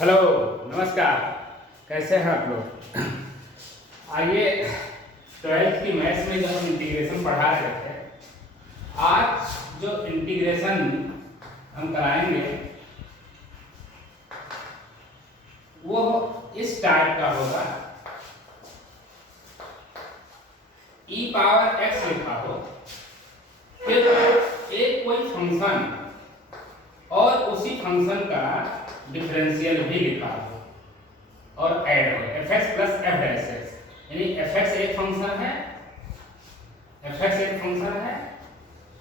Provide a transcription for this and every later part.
Hello, नमस्कार। कैसे हैं आप लोग? आइए, 12th की मैथ्स में जो हम इंटीग्रेशन पढ़ा रहे थे, आज जो इंटीग्रेशन हम कराएंगे वो इस टाइप का होगा। e पावर x लिखा हो, फिर एक कोई फंक्शन और उसी फंक्शन का डिफरेंशियल भी लिखा हो और ऐड हो fx plus f dash x, यानी fx एक फंक्शन है,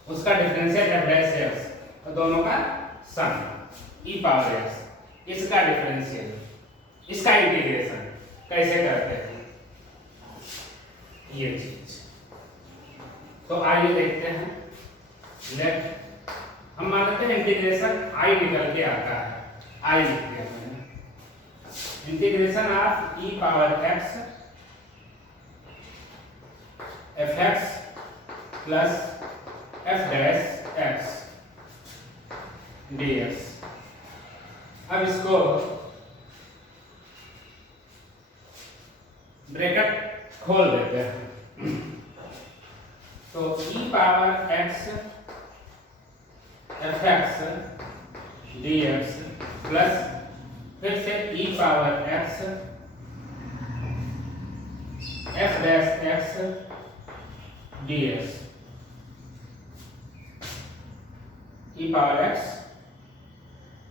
उसका डिफरेंशियल f डैश x, तो दोनों का सम e पावर x, इसका डिफरेंशियल, इसका इंटीग्रेशन कैसे करते हैं ये चीज। तो आइए देखते हैं। लेट हम मानते हैं इंटीग्रेशन i निकल के आता है, i लिखते हैं। Integration of e power x fx plus f dash x dx। अब इसको ब्रैकेट खोल देते हैं। तो e power x fx dx plus फिर से e power x f dash x dx, e power x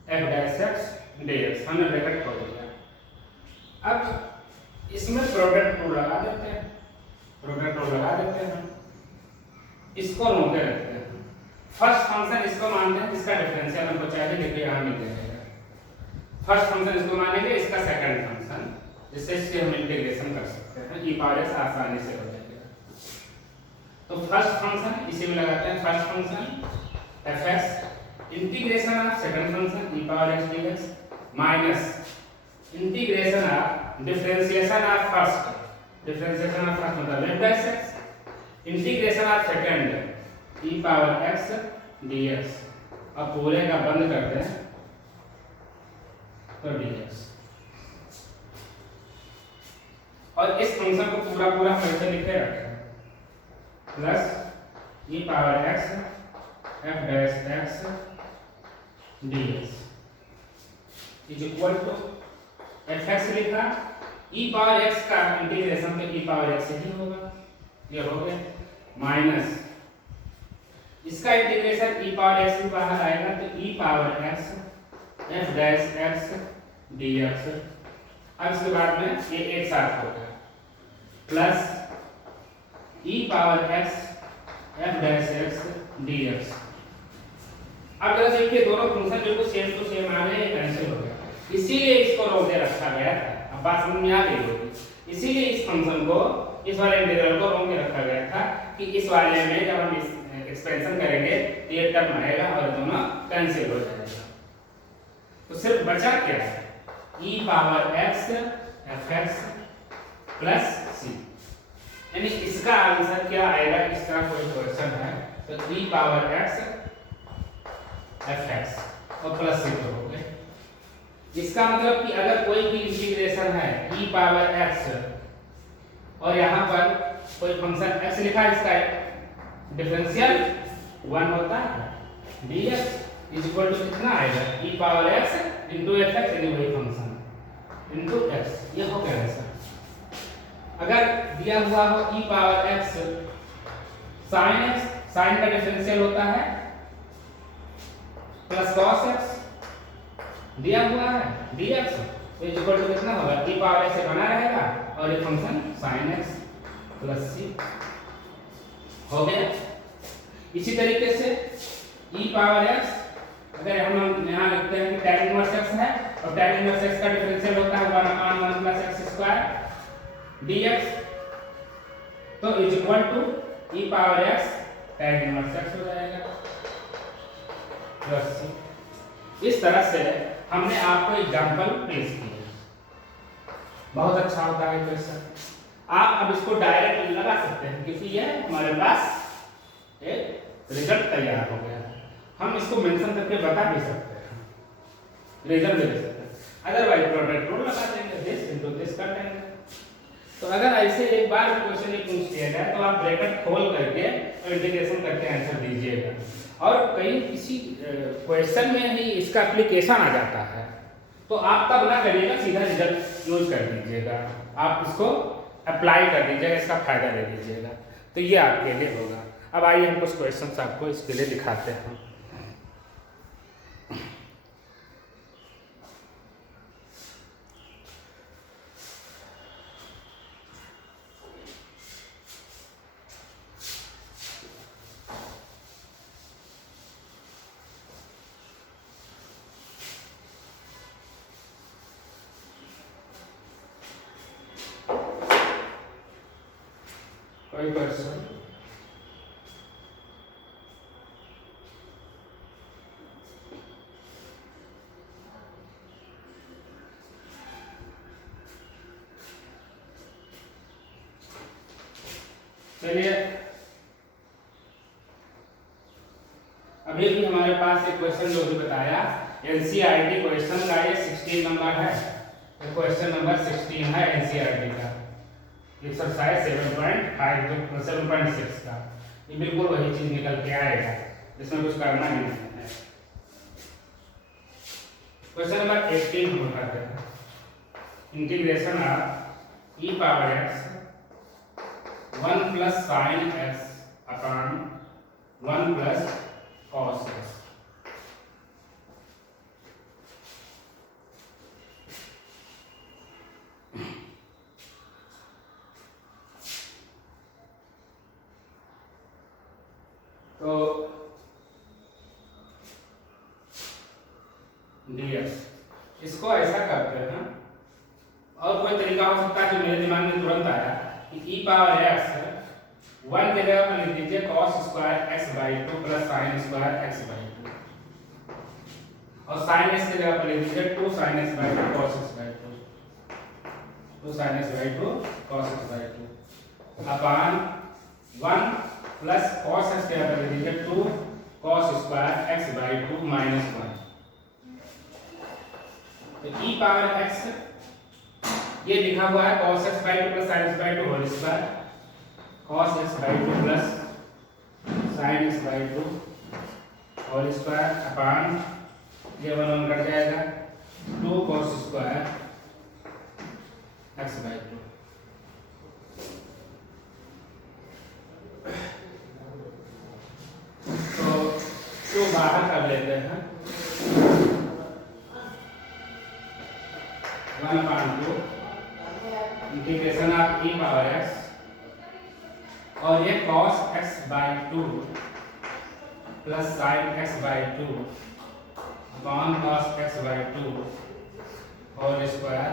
f dash x dx हमने bracket खोल दिया। अब इसमें प्रोडक्ट टू लगा देते हैं, इसको रोके रखते हैं। फर्स्ट फंक्शन इसको मानते हैं, इसका डिफरेंशियल हमको चाहिए, देखिए यहाँ मिल जाएगा। फर्स्ट फंक्शन इसको मानेंगे, इसका सेकंड फंक्शन, जिससे इससे हम इंटीग्रेशन कर सकते हैं, e पावर x आसानी से हो जाएगा। तो फर्स्ट फंक्शन इसी में लगाते हैं, first function fx integration of second function e power x dx minus integration of differentiation of first मतलब f dash x integration of second e power x dx। अब पूरे का बंद कर दें तो dx, और इस फंक्शन को पूरा कैसे लिखे रखें, plus e power x f dash x dx is equal to fx लिखा, e पावर x का इंटीग्रेशन तो e पावर x ही होगा, ये हो गया, माइनस इसका इंटीग्रेशन e पावर x भी बाहर आएगा तो e power x f dash x dx। अब इसके बाद में ये एक साथ हो गया, plus e power x f dash x dx। अब जरा देखिए, दोनों फंक्शन बिल्कुल सेम टू सेम आ गए, कैंसिल हो गया, इसीलिए इसको रोके रखा गया था। अब बात समझ में आ गई होगी, इसीलिए इस फंक्शन को, इस वाले इंटीग्रल को रोके रखा गया था कि इस वाले में जब हम इस एक्सपेंशन करेंगे तो ये टर्म आएगा और दोनों कैंसिल हो जाएगा। तो सिर्फ बचा क्या है, e power x fx plus c, यानी इसका आंसर क्या आएगा, इस तरह कोई क्वेश्चन है तो e पावर x fx और प्लस c तो हो गए। इसका मतलब कि अगर कोई भी इंटीग्रेशन है e पावर x और यहाँ पर कोई फंक्शन x लिखा है, इसका डिफरेंशियल 1 होता है, dx इज इक्वल टू कितना आएगा, e power x into fx, यानी वही फंक्शन इनटू x, ये हो गया ऐसा। अगर दिया हुआ हो e power x sin x, sin का डिफरेंशियल होता है प्लस cos x, दिया हुआ है dx इज इक्वल टू कितना होगा, e पावर x से बना रहेगा और ये function sin x plus c हो गया। इसी तरीके से e पावर x, अगर हम यहाँ लिखते हैं कि tan इनवर्स x है और tan इनवर्स x का डिफरेंशियल होता है 1/1 प्लस x स्क्वायर dx, तो is equal to e power x tan inverse x हो जाएगा प्लस c। इस तरह से हमने आपको एग्जांपल पेश किया, बहुत अच्छा होता है क्वेश्चन। आप अब इसको डायरेक्ट लगा सकते हैं क्योंकि ये हमारे पास एक रिजल्ट तैयार हो गया है। हम इसको मेंशन करके बता भी सकते हैं, रिजल्ट दे सकते हैं। अदरवाइज प्रोडक्ट रूल लगा देंगे, दिस इनटू दिस कर देंगे। तो अगर ऐसे एक बार क्वेश्चन ये पूछ लिया जाए तो आप ब्रैकेट खोल करके और इंटीग्रेशन करके आंसर दीजिएगा। और कहीं किसी क्वेश्चन में ही इसका एप्लीकेशन आ जाता है तो आप तब ना करिएगा, सीधा रिजल्ट यूज कर दीजिएगा, आप इसको अप्लाई कर दीजिएगा, इसका फायदा ले लीजिएगा, तो ये आपके लिए होगा। अब आइए हम कुछ क्वेश्चन आपको इसके लिए दिखाते हैं। कोई क्वेश्चन? चलिए, अभी भी हमारे पास एक क्वेश्चन जो भी बताया एनसीईआरटी क्वेश्चन का, ये 16 नंबर है, क्वेश्चन नंबर 16 है एनसीईआरटी का, एक्सरसाइज 7.6 का। ये बिल्कुल वही चीज निकल के आएगा, इसमें कुछ करना ही नहीं है। क्वेश्चन नंबर 18 हम उठाते हैं, integration of E power x 1 plus sine x upon 1 plus cos x. तो dx, इसको ऐसा करते हैं, और कोई तरीका हो सकता है जो मेरे दिमाग में तुरंत आया कि e पावर x 1 की जगह पर लिख दीजिए cos square x by 2 plus sine square x by 2, और साइन x की जगह पर लिख दीजिए 2 sine x by 2 cos x by 2, 2 sine x by 2 cos x by 2 upon 1 plus cos x के बदले दीजिए 2 cos square x by 2 minus 1। तो e पावर x ये लिखा हुआ है cos x by 2 plus sin x by 2 whole square, cos x by 2 plus sin x by 2 whole square upon ये 1 cut जाएगा 2 cos स्क्वायर x बाई 2। तो बाहर कर लेते हैं 1/2 integration of e power x, और ये cos x by 2 plus sin x by 2 upon cos x by 2 whole square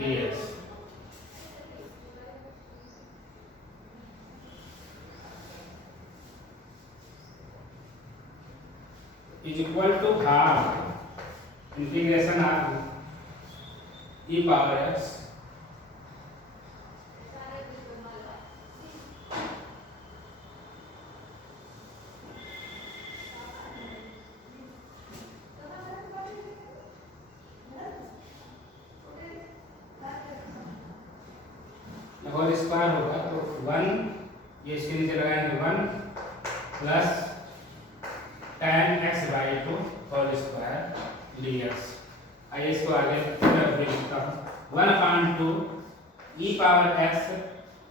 dx। is equal to half integration of e power x whole square होगा, तो 1 ये इसके नीचे लगाएंगे 1 plus tan x by 2 whole square dx। आइए इसको आगे लिखता हूँ 1/2 e पावर x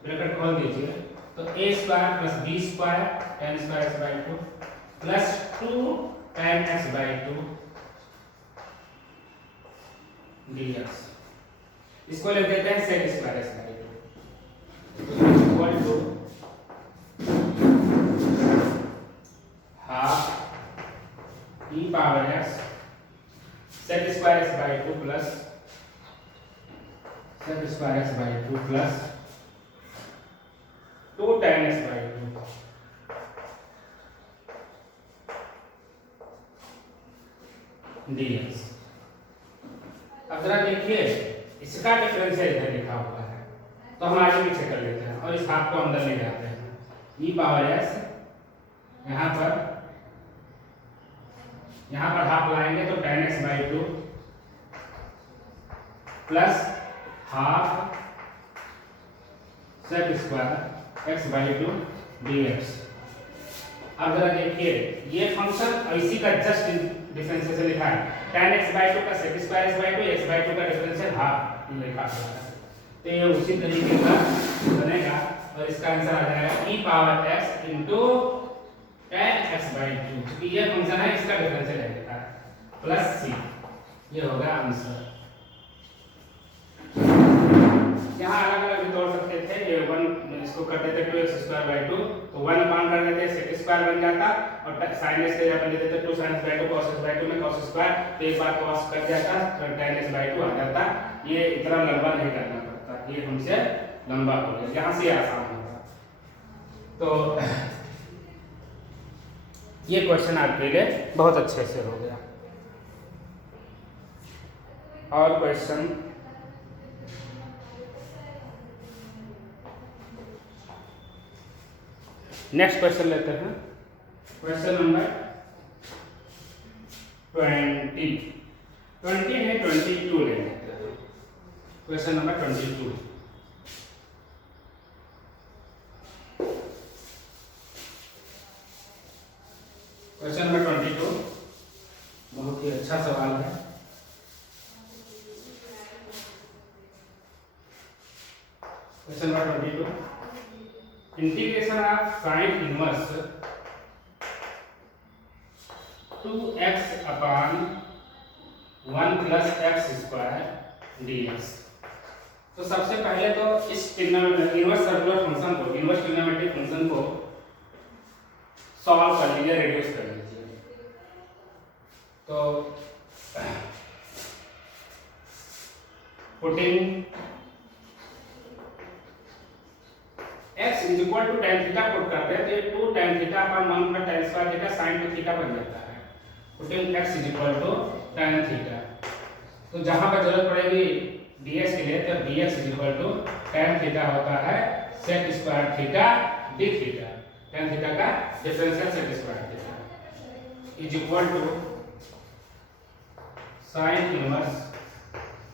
ब्रैकेट खोल दीजिए, तो a square plus b square tan square x by 2 plus 2 tan x by 2 dx। इसको लिख देते हैं sec square x by 2 equal to half e power x sec square x by 2 plus sec square x by 2 plus 2 tan x by 2 dx। अब जरा देखिए इसका differential इधर लिखा हुआ है, तो हम आगे पीछे कर लेते हैं और इस हाफ को अंदर ले जाते हैं। e पावर x यहाँ पर हाफ लाएंगे तो tan x by 2 plus half sec square x by two d x. अब जरा देखिए ये फंक्शन इसी का जस्ट डिफरेंशियल लिखा है, tan x बाई टू का sec square x by two, x by two का डिफरेंशियल हाफ लिखा हुआ है। तो ये उसी तरीके का बनेगा और इसका आंसर आ जाएगा e power x into tan x by to, क्योंकि ये फंक्शन है इसका डिफरेंशियल लिखा है प्लस c, ये होगा आंसर। यहाँ अलग अलग भी तोड़ सकते थे, ये 1 इसको कर देते 2x स्क्वायर बाई टू, तो 1 अपान कर देते सेक स्क्वायर बन जाता और साइन एक्स के जगह पर ले देते 2 sin x by to cos x by to में cos स्क्वायर, तो एक बार cos कट जाता तो tan x बाई टू आ जाता। ये इतना लंबा नहीं करना पड़ता, ये हमसे लंबा हो गया, यहाँ से आसान होता। तो ये क्वेश्चन आपके लिए बहुत अच्छे से हो गया। और क्वेश्चन नेक्स्ट क्वेश्चन लेते हैं, क्वेश्चन नंबर 20 है 22 ले लेते हैं, क्वेश्चन नंबर 22। क्वेश्चन नंबर 22 बहुत ही अच्छा सवाल है। Question number 22, integration of sine inverse 2x upon 1 plus x square dx। तो सबसे पहले तो इस इनवर्स सर्कुलर फंक्शन को, इनवर्स ट्रिग्नोमेट्रिक फंक्शन को सॉल्व कर लीजिए, रिड्यूस कर लीजिए। तो putting x is equal to tan theta put करते हैं तो ये 2 tan theta upon 1 plus tan square theta sin two theta बन जाता है। Putting x is equal to tan theta, तो जहां पर जरूरत पड़ेगी dx के लिए तो dx is equal to tan theta होता है sec square theta d theta, tan theta का differential sec square theta is equal to sin inverse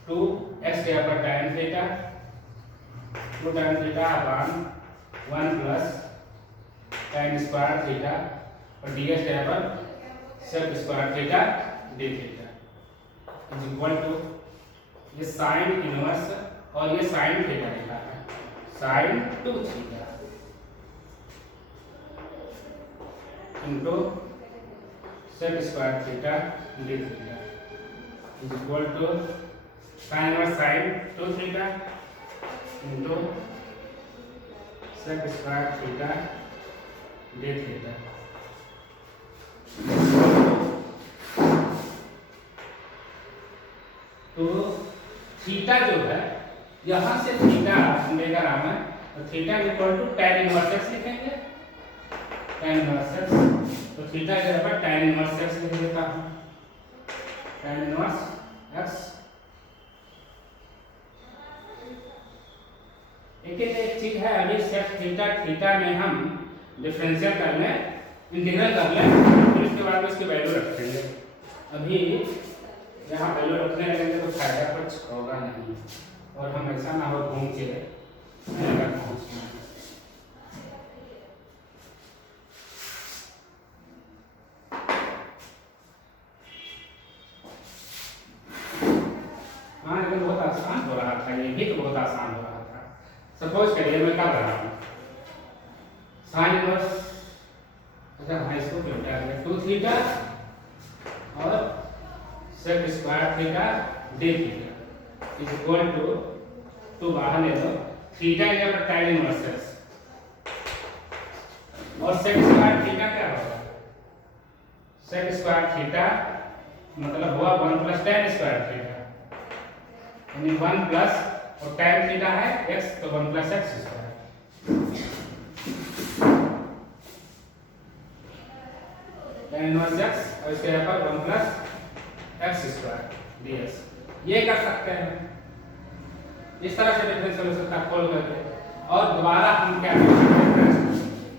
2x के ऊपर tan theta 2 tan theta upon 1 plus tan square theta और ds के पर sec square theta d theta is equal to ये sin inverse और ये sin theta लिखा है sin 2 theta into sec square theta d theta is equal to sin inverse sin 2 theta into sec square theta d theta. तो theta जो है यहाँ से थीटा लेकर आना है तो theta equal to tan inverse x लिखेंगे, tan इनवर्स x, तो थीटा के जगह पर tan इनवर्स x लिख देता हूँ, tan इनवर्स x। लेकिन एक चीज है, अभी सेक थीटा थीटा में हम डिफरेंशियल कर लें, इंटीग्रल कर लें, फिर इसके बाद में इसकी वैल्यू रखेंगे। अभी यहाँ वैल्यू रखने लगेंगे तो फायदा कुछ होगा नहीं, और हम ऐसा ना हो घूम के पहुँचना। हाँ लेकिन बहुत आसान हो रहा था, ये भी तो बहुत आसान हो रहा था। सपोज करिए मैं क्या कर रहा हूँ, साइन इनवर्स, अच्छा हाँ इसको उल्टा करें, 2 थीटा और sec square theta d theta is equal to, तो बाहर ले लो, थीटा के जगह पर tan इनवर्स x और सेक स्क्वायर थीटा क्या होगा, सेक स्क्वायर थीटा मतलब हुआ 1 प्लस tan स्क्वायर थीटा, यानी 1 प्लस और tan थीटा है x तो 1 plus x square. tan inverse x और इसके यहाँ पर 1 प्लस x स्क्वायर dx, ये कर सकते हैं इस तरह से डिफरेंशियल सॉल्यूशन का खोल करके। और दोबारा हम क्या करते हैं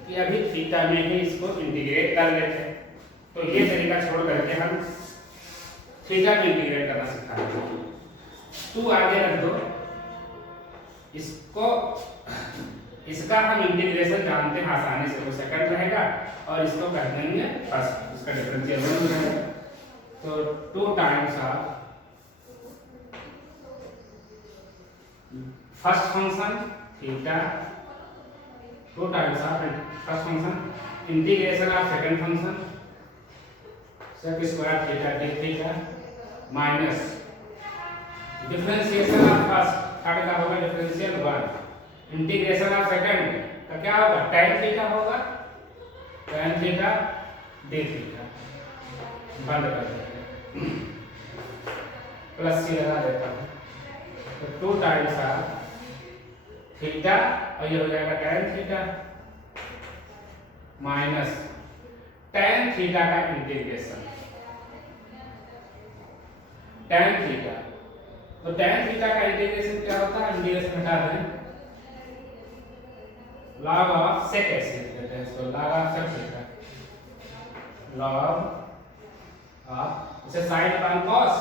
कि अभी थीटा में ही इसको इंटीग्रेट कर लेते हैं, तो ये तरीका छोड़ करके हम थीटा में इंटीग्रेट करना सिखाएंगे। 2 आगे रख दो, इसको इसका हम इंटीग्रेशन जानते हैं आसानी से, वो सेकंड रहेगा और इसको कर देंगे फर्स्ट, इसका डिफरेंशियल 1 रहेगा। तो 2 times of first function theta, 2 times of first function integration of second function sec square theta d theta minus differentiation of first, third का होगा डिफरेंशियल 1, इंटीग्रेशन ऑफ सेकंड का क्या होगा tan थीटा होगा, tan theta d theta, बंद कर देंगे, plus सी लगा देता हूँ। तो 2 टाइम्स ऑफ थीटा और ये हो जाएगा tan theta minus tan theta का इंटीग्रेशन, tan थीटा। तो tan थीटा का इंटीग्रेशन क्या होता है, इंटीग्रेशन हटा दें, log ऑफ sec ऐसे लिखते हैं इसको, log of sec theta, log of इसे sin 1 cos,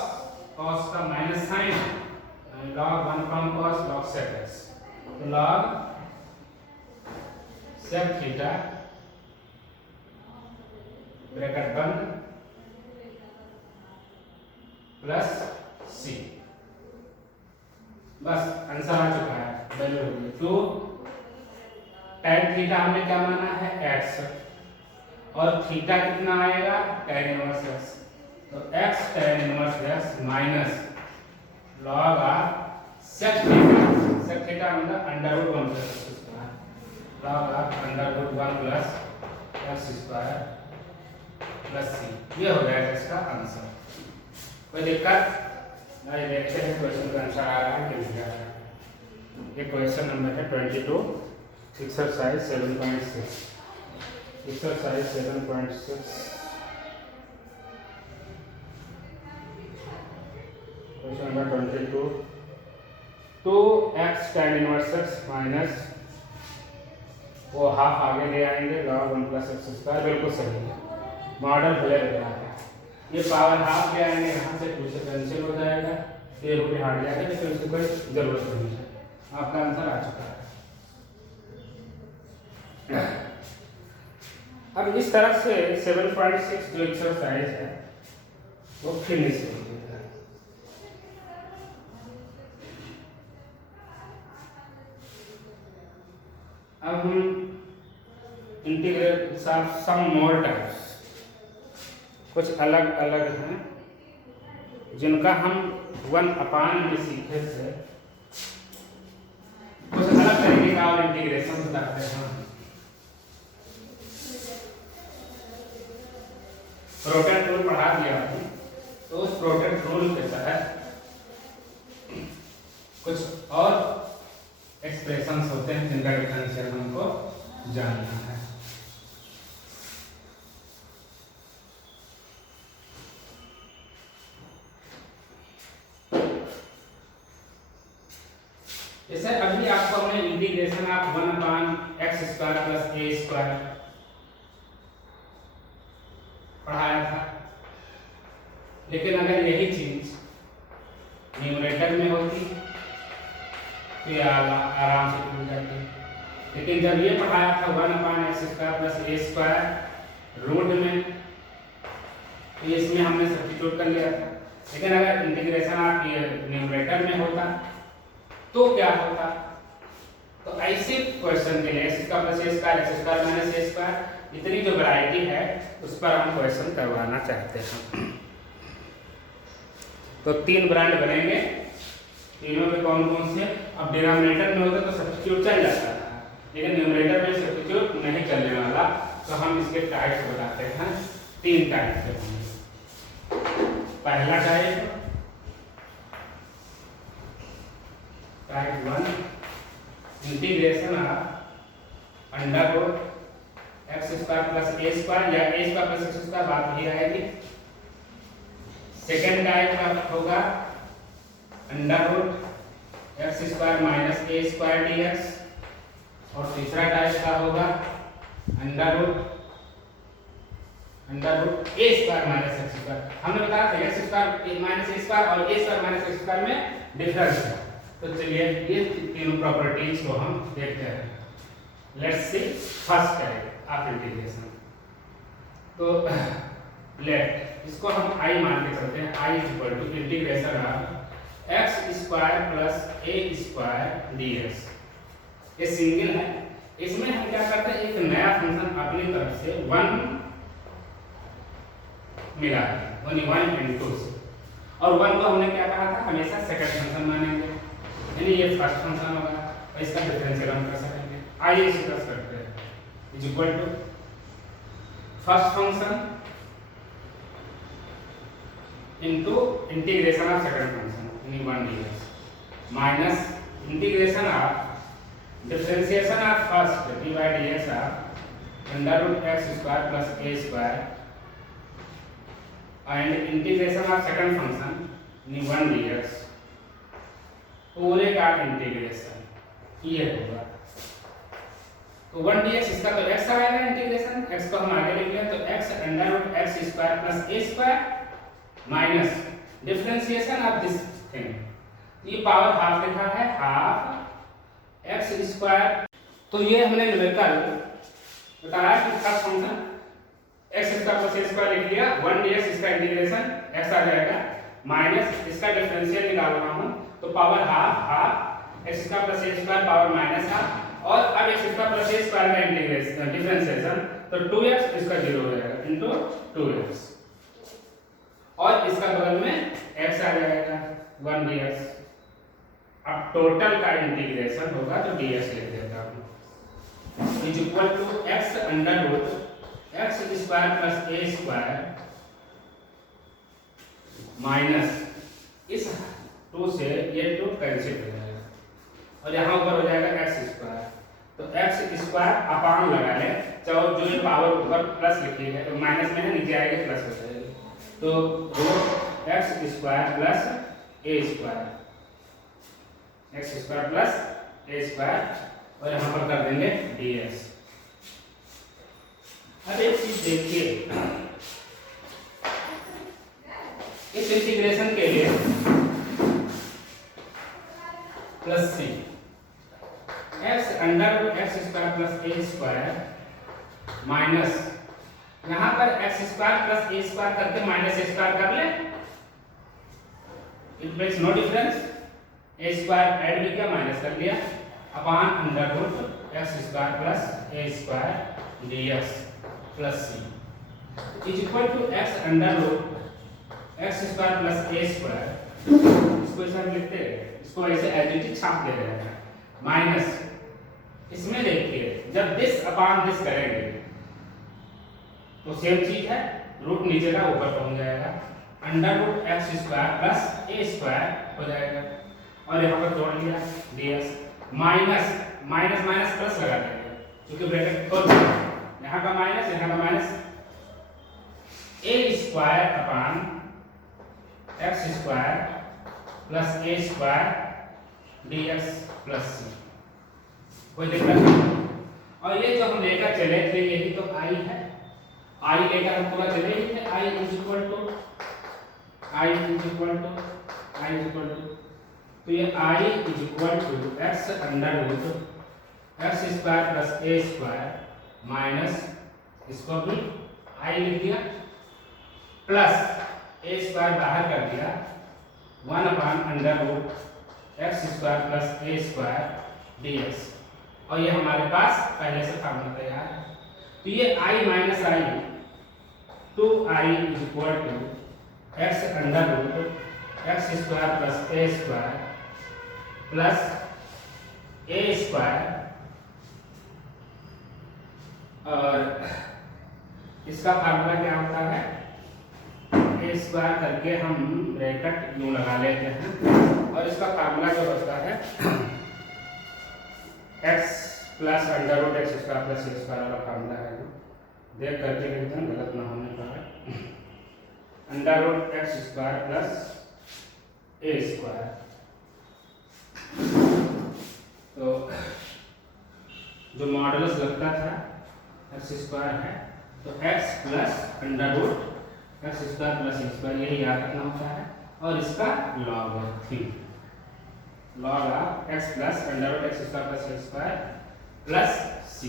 cos का minus sin, log 1 from cos log sec x, तो log sec थीटा ब्रैकेट बंद प्लस सी, बस आंसर आ चुका है, वैल्यू हो गई। तो tan थीटा हमने क्या माना है x, और थीटा कितना आएगा tan इनवर्स x, तो x tan inverse x minus log of sec theta, sec theta मतलब √1 plus x square, log of √1 plus x square plus सी, ये हो गया इसका आंसर। कोई दिक्कत नहीं, देखते हैं क्वेश्चन का आंसर आ रहा है कि नहीं आ रहा है। ये क्वेश्चन नंबर है 22, exercise 7.6, exercise 7.6, question number 22, 2x tan inverse x minus वो हाफ आगे ले आएंगे log 1 प्लस x स्क्वायर, बिल्कुल सही है, मॉडल भले लग रहा है। ये पावर हाफ ले आएंगे यहाँ से 2 से कैंसिल हो जाएगा, ये रुपये हट जाएगा, लेकिन उसकी कोई जरूरत नहीं है, आपका आंसर आ चुका है। अब इस तरह से 7.6 जो एक्सरसाइज है वो फिनिश हो गया है। अब हम इंटीग्रेट सम मोर टाइप्स, कुछ अलग अलग हैं जिनका हम 1/, में सीखे थे, कुछ अलग तरीके का और इंटीग्रेशन करते हैं। प्रोडक्ट रूल पढ़ा दिया हूँ, तो उस प्रोडक्ट रूल के तहत कुछ और एक्सप्रेशंस होते हैं जिनका डिफरेंशियल हमको जानना है। जैसे अभी आपको हमने integration of 1/x square plus a square पढ़ाया था, लेकिन अगर यही चीज न्यूमरेटर में होती तो ये आराम से भूल जाती, लेकिन जब ये पढ़ाया था 1/x square plus a square root में, तो इसमें हमने सब्स्टिट्यूट कर लिया था। लेकिन अगर इंटीग्रेशन ऑफ ये न्यूमरेटर में होता तो क्या होता, तो ऐसे क्वेश्चन के लिए x plus a square x square minus a square, इतनी जो वैरायटी है उस पर हम क्वेश्चन करवाना चाहते हैं। तो 3 ब्रांड बनेंगे, तीनों में कौन कौन से, अब डिनोमिनेटर में होता तो सब्स्टिट्यूट चल जाता था, लेकिन न्यूमरेटर में सब्स्टिट्यूट नहीं चलने वाला, तो हम इसके टाइप्स बताते हैं। 3 टाइप के होंगे। पहला type type 1 integration of √x square plus a square या a square plus x square, बात ही रहेगी। सेकेंड टाइप का होगा √x square minus a square dx, और तीसरा टाइप का होगा under root a square minus x square. हमने बताया था x square minus a square और ए स्क्वायर माइनस एक्स स्क्वायर में डिफरेंस है। तो चलिए ये तीनों प्रॉपर्टीज को हम देखते हैं। Let's see first type of integration. तो लेट इसको हम i मान के चलते हैं। i equal to integration of x square plus a square dx। ये सिंगल है, इसमें हम क्या करते हैं, एक नया फंक्शन अपनी तरफ से 1 मिला है, 1 इनटू से, और 1 को हमने क्या कहा था, हमेशा सेकंड फंक्शन मानेंगे, यानी ये फर्स्ट फंक्शन होगा और इसका डिफरेंशियल हम कर सकेंगे। आइए इसे प्लस करते हैं। Is equal to first function into integration of second function यानी 1 dx minus integration of differentiation of first dy dx of under root x square plus a square and integration of second function यानी 1 dx पूरे का integration ये होगा। तो 1 dx इसका तो x आएगा इंटीग्रेशन, x को हम आगे लिख लें तो x under root x square plus a square minus differentiation of this thing, ये पावर हाफ लिखा है, हाफ एक्स स्क्वायर। तो ये हमने न्यूमेरिकल बताया कि first function x square plus a square लिख लिया, 1 dx इसका इंटीग्रेशन x आ जाएगा माइनस इसका डिफरेंशियल निकाल रहा हूं तो power half x square plus a square power minus half, और अब x square plus a square का इंटीग्रेशन डिफरेंशिएशन तो 2x इसका 0 हो जाएगा इनटू 2x, और इसका बगल में x आ जाएगा 1 dx। अब टोटल का इंटीग्रेशन होगा तो dx लिख देता हूं is equal to x under root x square plus a square minus इस 2 से ये 2 कैंसिल हो जाएगा और यहाँ ऊपर हो जाएगा एक्स स्क्वायर, तो एक्स स्क्वायर अपान लगा ले, चाहे जो ये पावर ऊपर प्लस लिखी है तो माइनस में है, नीचे आएगी प्लस हो जाएगी, तो root x square plus a square, x square plus a square और यहाँ पर कर देंगे dx। अब एक चीज देखिए, इस इंटीग्रेशन के लिए plus C x under root x square plus a square minus यहाँ पर x square plus a square करके माइनस ए स्क्वायर कर ले, it makes no difference, a square add भी किया माइनस कर लिया upon under root x square plus a square dx plus C is equal to x under root x square plus a square, इसको ऐसे हम लिखते हैं, इसको ऐसे एज इट इज छाप दे रहे हैं माइनस, इसमें देखिए जब दिस अपान दिस करेंगे तो सेम चीज है, रूट नीचे का ऊपर पहुंच जाएगा, under root x square plus a square हो जाएगा और यहाँ पर जोड़ लिया dx minus minus minus plus लगा देंगे क्योंकि ब्रैकेट खोल दिया, यहाँ का माइनस यहाँ का minus, a square upon x square plus a square dx plus C, कोई दिक्कत नहीं। और ये जो हम लेकर चले थे यही तो i है, i लेकर हम पूरा चले ही थे, i इज इक्वल टू तो ये i is equal to x under root x square plus a square minus इसको भी i लिख दिया प्लस ए स्क्वायर बाहर कर दिया 1 upon under root x square plus a square dx, और ये हमारे पास पहले से फार्मूला तैयार है, तो ये i minus i 2i is equal to x under root x square plus a square plus a square, और इसका फार्मूला क्या होता है, ए स्क्वायर करके हम ब्रैकेट यूं लगा लेते हैं और इसका फार्मूला जो होता है x plus under root x square plus a square वाला फार्मूला है, देख करके लिखते हैं गलत ना होने पाए, under root x square plus a square, तो जो मॉडुलस लगता था एक्स स्क्वायर है तो x plus under root x square plus a square, यही याद रखना होता है। और इसका लॉग है 3, log of x plus under root x square plus a square plus c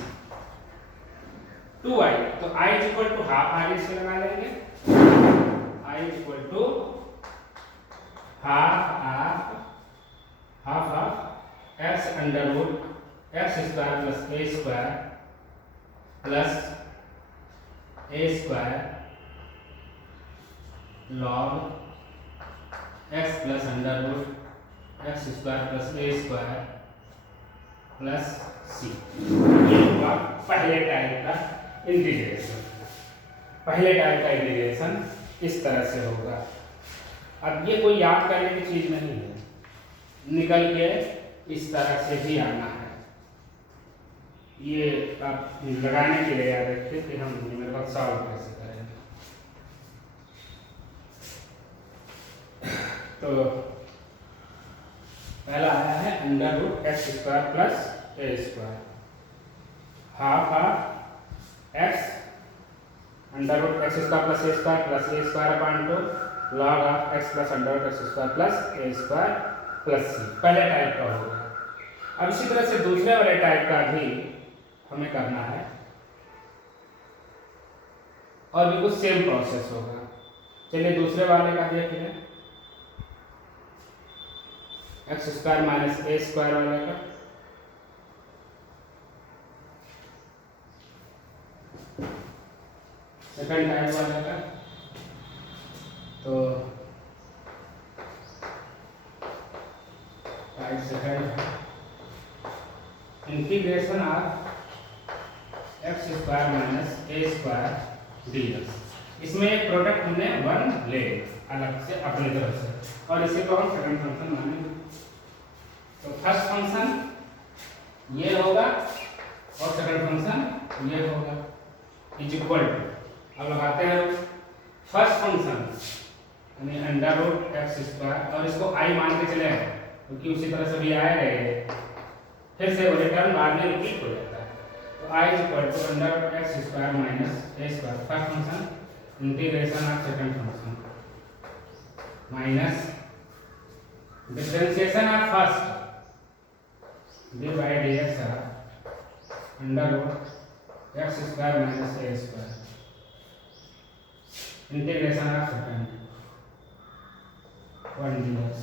2i। तो i is equal to half, आगे से लगा लेंगे, i is equal to half of x under root x square plus a square plus a square log x plus under root x square plus a square plus सी। ये हुआ पहले type का integration. पहले type का integration इस तरह से होगा। अब ये कोई याद करने की चीज नहीं है, निकल के इस तरह से भी आना है। ये आप लगाने के लिए याद रखिए कि हम मेरे पास सॉल्व कैसे करेंगे। तो पहला आया है under root x square plus a square, half of x under root x square plus a square upon two log of x plus under root x square plus a square plus c. पहले type का होगा। अब इसी तरह से दूसरे वाले type का भी हमें करना है और बिल्कुल सेम प्रोसेस होगा। चलिए दूसरे वाले का देख लें, x square minus a square वाले का। सेकंड टाइप वाले का तो type second integration of x square minus a square dx. इसमें एक प्रोडक्ट हमने 1 ले अलग से अपनी तरफ से, और इसी को हम सेकंड फंक्शन मानेंगे। तो फर्स्ट फंक्शन ये होगा और सेकंड फंक्शन ये होगा, इज इक्वल टू, अब लगाते हैं फर्स्ट फंक्शन यानी अंडर रूट एक्स स्क्वायर, और इसको आई मान के चले क्योंकि उसी तरह से भी आएगा, फिर से वो रिटर्न बाद में रिपीट हो जाता है। तो I is equal to under root x square minus a square first function integration of second function minus differentiation of first d by d x under root x square minus a square integration of second 1 dx,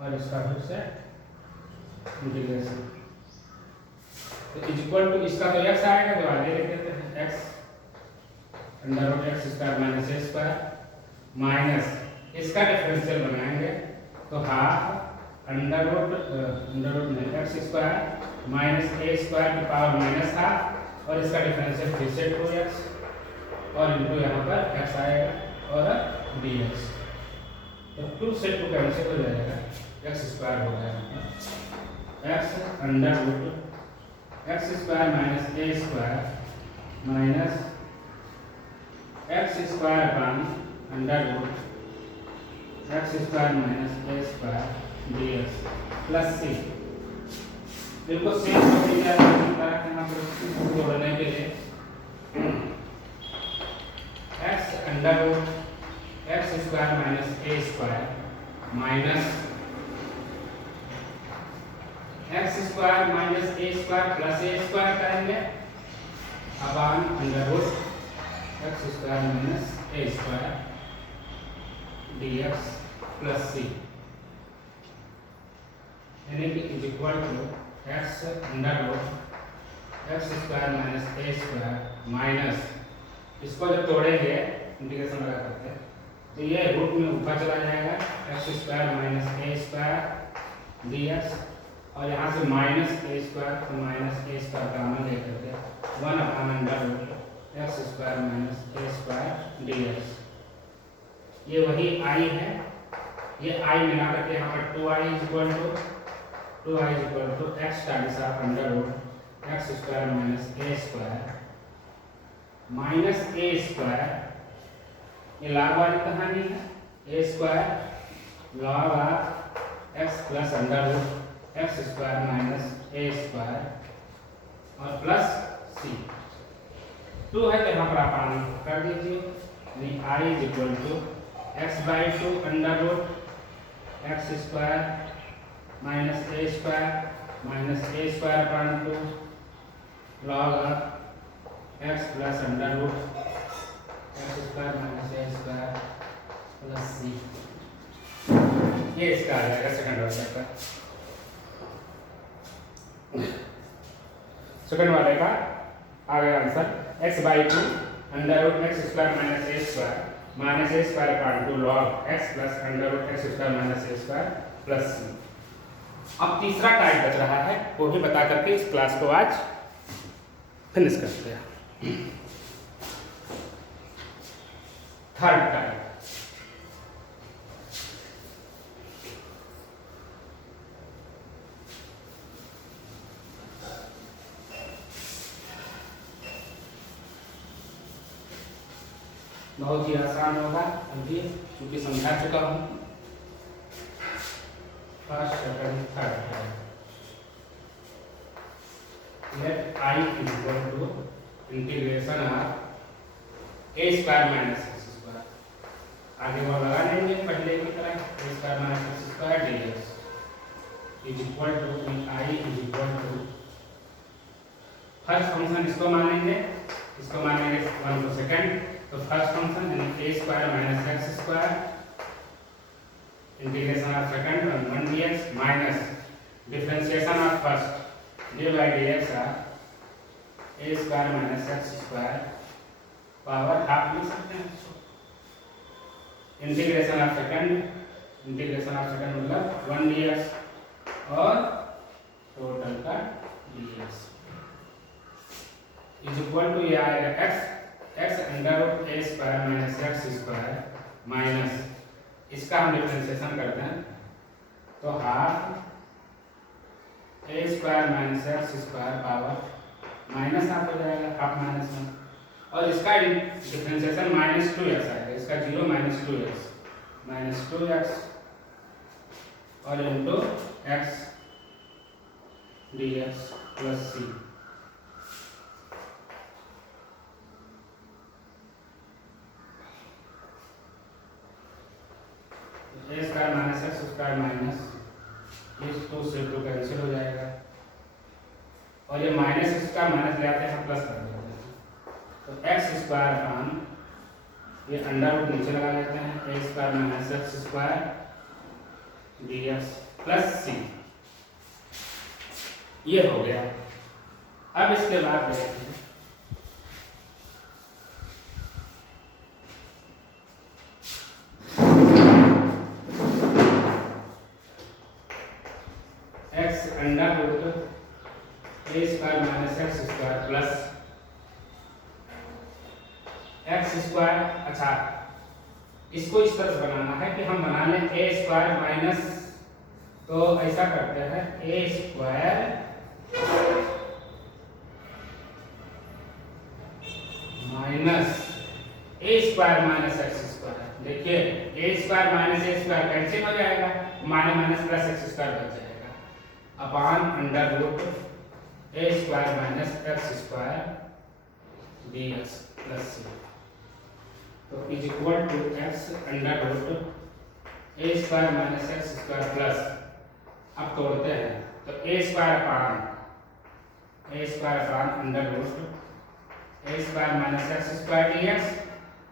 और इसका फिर से integration. तो is equal to, इसका तो x आएगा जो आगे लिख देते हैं, x under root x square minus a square minus इसका डिफरेंशियल बनाएंगे तो हाफ अंडर रूट में x square minus a square की पावर माइनस हाफ, और इसका डिफरेंशियल फिर से 2x और इनटू यहाँ पर x आएगा और dx। तो 2 से 2 कैंसिल हो जाएगा, एक्स स्क्वायर हो जाएगा x under root x square minus a square minus x square upon under root x square minus a square dx plus c. बिल्कुल सेम प्रोसीजर यहाँ पर जोड़ने के लिए x under root x square minus a square minus x square minus a square plus a square करेंगे upon under root x square minus a square dx plus c, यानी कि is equal to x under root x square minus a square minus, इसको जब तोड़ेंगे integration लगा करते हैं तो ये रूट में ऊपर चला जाएगा x square minus a square dx, और यहाँ से माइनस ए स्क्वायर, तो माइनस ए स्क्वायर कॉमन लेकर के 1 upon under root x square minus a square dx. ये वही आई है, ये आई मिला करके यहाँ पर 2i is equal to x times of under root x square minus a square minus a square, ये लॉग वाली कहानी है, a square log of x plus under root x square minus a square और plus c. 2 है तो यहाँ पर आप आना कर दीजिए। I is equal to x/2 under root x square minus a square upon 2 log x plus under root x square minus a square plus सी। ये इसका आ जाएगा सेकंड ऑर्डर का। सेकंड वाले का आ गया answer x/2 under root x square minus a square upon 2 log x plus under root x square minus a square plus c. अब तीसरा टाइप बच रहा है, वो भी बता करके इस क्लास को आज फिनिश करते हैं। थर्ड टाइप बहुत ही आसान होगा, अभी क्योंकि समझा चुका हूँ। First second third let I is equal to integration of a square minus x square. आगे वो लगा लेंगे पहले की तरह, a square minus x square dx is equal to I is equal to first function इसको मानेंगे 1 को सेकंड। तो फर्स्ट फंक्शन यानी a square minus x square integration of second और 1 dx minus differentiation of first d by d x of a square minus x square power half लिख सकते हैं। Integration of second मतलब 1 dx और total का dx is equal to ये आएगा x under root a square minus x square minus इसका हम डिफरेंशिएशन करते हैं तो half a square minus x square power minus half हो जाएगा, हाफ माइनस 1 और इसका डिफरेंशिएशन -2x आएगा। इसका 0 -2x और into x dx plus c. A square minus x square minus इस 2 से 2 कैंसिल हो जाएगा और ये माइनस इसका माइनस ले आते हैं प्लस कर देते हैं तो एक्स स्क्वायर अपॉन ये अंडर रूट नीचे लगा लेते हैं a square minus x square dx plus सी। ये हो गया। अब इसके बाद देखते हैं under root a square minus x square plus x square. अच्छा, इसको इस तरह से बनाना है कि हम बना लें ए स्क्वायर माइनस, तो ऐसा करते हैं a square minus a square minus x square. देखिए a square minus a square cancel हो जाएगा, माइनस प्लस एक्स स्क्वायर बच जाएगा upon under root a square minus x square dx plus c. तो is equal to x under root a square minus x square plus, अब तोड़ते हैं तो a square upon under root a square minus x square dx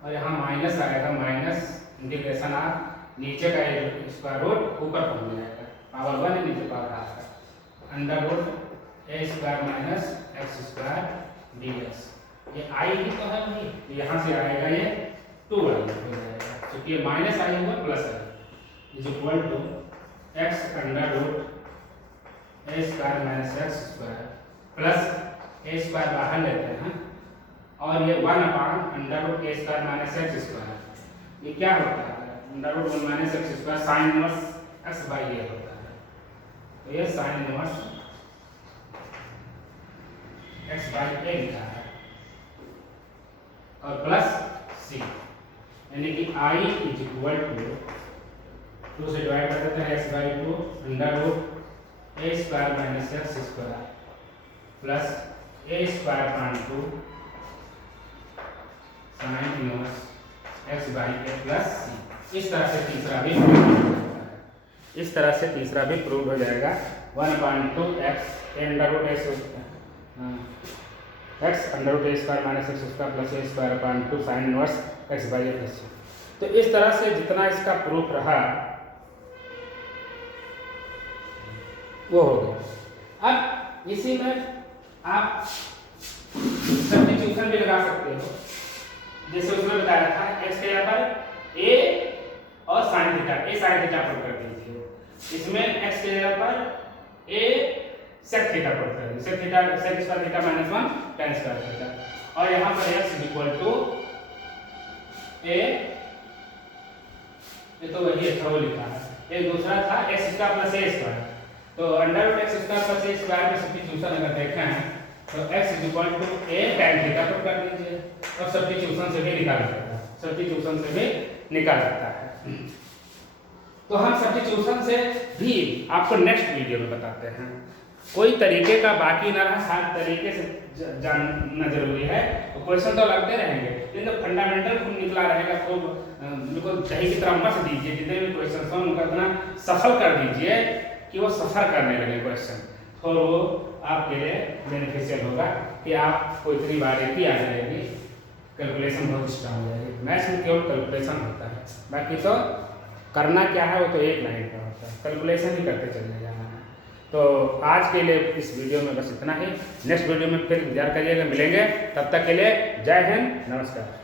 और यहाँ minus आएगा, minus integration of नीचे का स्क्वायर रूट ऊपर पहुँच जाएगा, पावर 1 है नीचे power half under root a square minus x square dx. ये आई ही तो है वही, तो यहाँ से आएगा ये 2 आई हो जाएगा क्योंकि ये माइनस आई हुआ plus I is equal to x under root a square minus x square plus a square बाहर लेते हैं और ये 1 upon under root a square minus x square. ये क्या होता है under root 1 minus x square sine inverse x by a होता है। तो ये sine inverse x by a लिखा है और प्लस सी, यानी कि आई इज इक्वल टू 2 से डिवाइड कर देते हैं x by 2 under root a square minus x square plus a square upon 2 sine inverse x by a plus c. इस तरह से तीसरा भी प्रूव हो जाएगा। इस तरह से तीसरा भी प्रूव हो जाएगा। 1/2 x under root x under root a square minus x square plus a square upon 2 sine inverse x by a plus c. तो इस तरह से जितना इसका प्रूफ रहा वो हो गया। अब इसी में आप सब्स्टिट्यूशन भी लगा सकते हो, जैसे उसमें बताया था एक्स के यहाँ पर ए और साइन थीटा, ए साइन थीटा पुट कर दीजिए। इसमें एक्स के जगह पर ए सेक थीटा पुट कर दीजिए, sec theta sec square theta minus 1 tan square theta. और यहाँ पर x इक्वल टू ए, ये तो वही है, वो लिखा है। एक दूसरा था x square plus a square, तो under root x square plus a square में सब्स्टिट्यूशन अगर देखें तो x equal to a tan theta put कर दीजिए और सब्स्टिट्यूशन से भी निकाल सकता है, सब्स्टिट्यूशन से भी निकाल सकता है। तो हम सब्स्टिट्यूशन से भी आपको नेक्स्ट वीडियो में बताते हैं। कोई तरीके का बाकी ना रहा, हर तरीके से जानना जरूरी है। तो क्वेश्चन तो लगते रहेंगे, लेकिन तो फंडामेंटल खूब निकला रहेगा, खूब बिल्कुल दही की तरह मत दीजिए। जितने भी क्वेश्चन हैं उनका इतना सफल कर दीजिए कि वो सफर करने लगे क्वेश्चन, और वो आपके लिए बेनिफिशियल होगा कि आपको इतनी बारीकी आ जाएगी, कैलकुलेशन बहुत स्ट्रांग हो जाएगी। मैथ्स में केवल कैलकुलेशन होता है, बाकी तो करना क्या है वो तो एक लाइन का होता है, कैलकुलेशन ही करते चले जाना है। तो आज के लिए इस वीडियो में बस इतना ही। नेक्स्ट वीडियो में फिर इंतजार करिएगा, मिलेंगे। तब तक के लिए जय हिंद, नमस्कार।